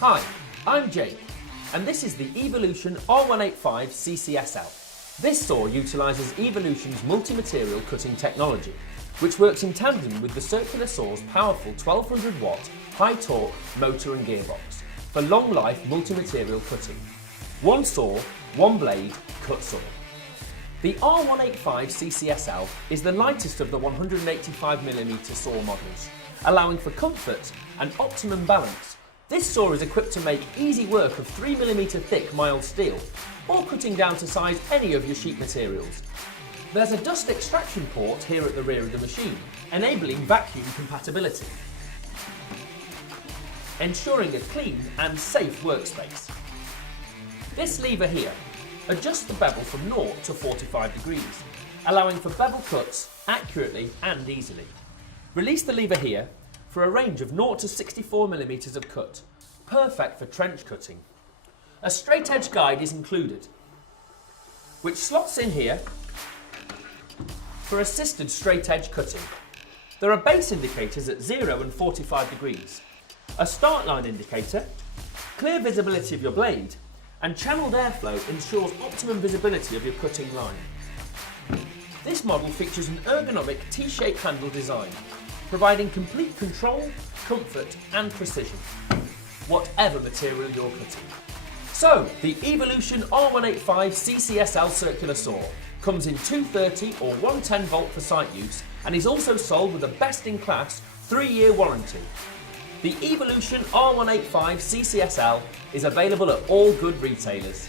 Hi, I'm Jake, and this is the Evolution R185CCSL. This saw utilises Evolution's multi-material cutting technology, which works in tandem with the circular saw's powerful 1200 watt high-torque motor and gearbox for long-life multi-material cutting. One saw, one blade, cut saw. The R185CCSL is the lightest of the 185mm saw models, allowing for comfort and optimum balance. This saw is equipped to make easy work of 3mm thick mild steel, or cutting down to size any of your sheet materials. There's a dust extraction port here at the rear of the machine, enabling vacuum compatibility, ensuring a clean and safe workspace. This lever here adjusts the bevel from 0 to 45 degrees, allowing for bevel cuts accurately and easily. Release the lever here for a range of 0 to 64mm of cut, perfect for trench cutting. A straight edge guide is included, which slots in here for assisted straight edge cutting. There are base indicators at 0 and 45 degrees, a start line indicator, clear visibility of your blade, and channeled airflow ensures optimum visibility of your cutting line. This model features an ergonomic T-shaped handle design, providing complete control, comfort and precision, whatever material you're cutting. So, the Evolution R185CCSL circular saw comes in 230 or 110 volt for site use and is also sold with a best-in-class 3-year warranty. The Evolution R185CCSL is available at all good retailers.